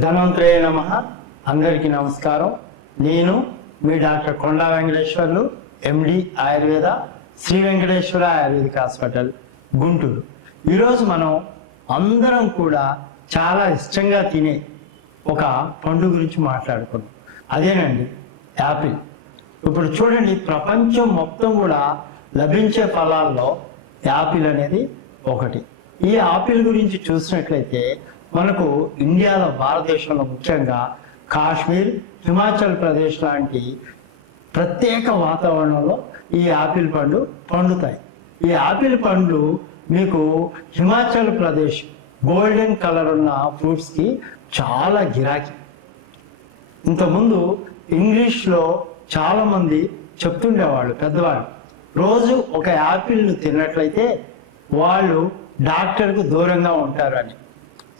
ధన్వంతరే నమ. అందరికీ నమస్కారం. నేను మీ doctor Konda Venkateswarlu M D Ayurveda Sri Venkateswara ayurvedic hospital Guntur. ఈరోజు మనం అందరం కూడా చాలా ఇష్టంగా తినే ఒక పండు గురించి మాట్లాడుకున్నాం అదేనండి యాపిల్. ఇప్పుడు చూడండి ప్రపంచం మొత్తం కూడా లభించే ఫలాల్లో యాపిల్ అనేది ఒకటి. ఈ ఆపిల్ గురించి చూసినట్లయితే మనకు ఇండియాలో భారతదేశంలో ముఖ్యంగా కాశ్మీర్ హిమాచల్ ప్రదేశ్ లాంటి ప్రత్యేక వాతావరణంలో ఈ ఆపిల్ పండ్లు పండుతాయి. ఈ ఆపిల్ పండ్లు మీకు హిమాచల్ ప్రదేశ్ గోల్డెన్ కలర్ ఉన్న ఫ్రూట్స్కి చాలా గిరాకీ. ఇంతకుముందు ఇంగ్లీష్లో చాలామంది చెప్తుండేవాళ్ళు పెద్దవాళ్ళు రోజు ఒక యాపిల్ను తిన్నట్లయితే వాళ్ళు డాక్టర్కు దూరంగా ఉంటారు అని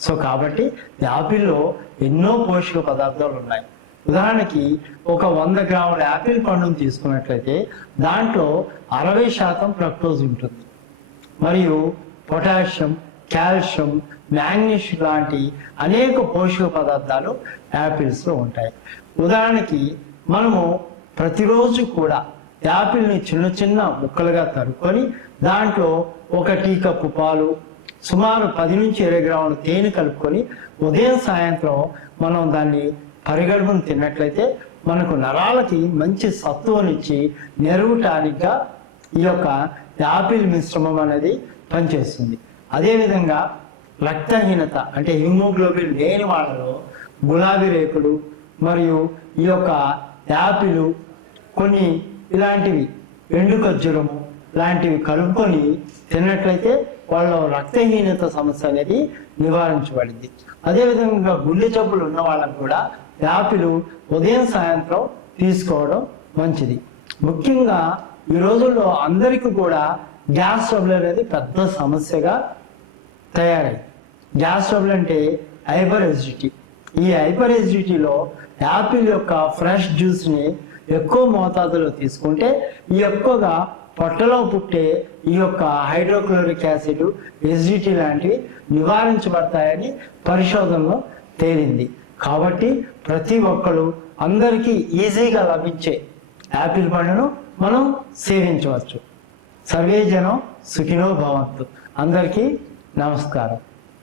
సో కాబట్టి యాపిల్లో ఎన్నో పోషక పదార్థాలు ఉన్నాయి. ఉదాహరణకి ఒక వంద గ్రాముల యాపిల్ పండును తీసుకున్నట్లయితే దాంట్లో అరవై శాతం ఫ్రక్టోజ్ ఉంటుంది. మరియు పొటాషియం కాల్షియం మ్యాంగనీష్ లాంటి అనేక పోషక పదార్థాలు యాపిల్స్లో ఉంటాయి. ఉదాహరణకి మనము ప్రతిరోజు కూడా యాపిల్ని చిన్న చిన్న ముక్కలుగా తరుక్కొని దాంట్లో ఒక టీ కప్పు పాలు సుమారు పది నుంచి ఇరవై గ్రాములు తేనె కలుపుకొని ఉదయం సాయంత్రం మనం దాన్ని పరిగడుపును తిన్నట్లయితే మనకు నరాలకి మంచి సత్తువనిచ్చి నెరువు టానిక్గా ఈ యొక్క యాపిల్ మిశ్రమం అనేది పనిచేస్తుంది. అదేవిధంగా రక్తహీనత అంటే హిమోగ్లోబిన్ లేని వాళ్ళలో గులాబీ రేకులు మరియు ఈ యొక్క యాపిల్ కొన్ని ఇలాంటివి ఎండు ఖర్జూరము లాంటివి కలుపుకొని తిన్నట్లయితే వాళ్ళ రక్తహీనత సమస్య అనేది నివారించబడింది. అదేవిధంగా గుండె జబ్బులు ఉన్న వాళ్ళకు కూడా యాపిల్ ఉదయం సాయంత్రం తీసుకోవడం మంచిది. ముఖ్యంగా ఈ రోజుల్లో అందరికీ కూడా గ్యాస్ ట్రబుల్ అనేది పెద్ద సమస్యగా తయారై గ్యాస్ ట్రబుల్ అంటే హైపర్ ఎసిడిటీ. ఈ హైపర్ ఎసిడిటీలో యాపిల్ యొక్క ఫ్రెష్ జ్యూస్ని ఎక్కువ మోతాదులో తీసుకుంటే ఎక్కువగా పొట్టలో పుట్టే ఈ యొక్క హైడ్రోక్లోరిక్ యాసిడ్ ఎసిడిటీ లాంటివి నివారించబడతాయని పరిశోధనలో తేలింది. కాబట్టి ప్రతి ఒక్కరు అందరికీ ఈజీగా లభించే యాపిల్ పండును మనం సేవించవచ్చు. సర్వేజనం సుఖినో భవంతు. అందరికీ నమస్కారం.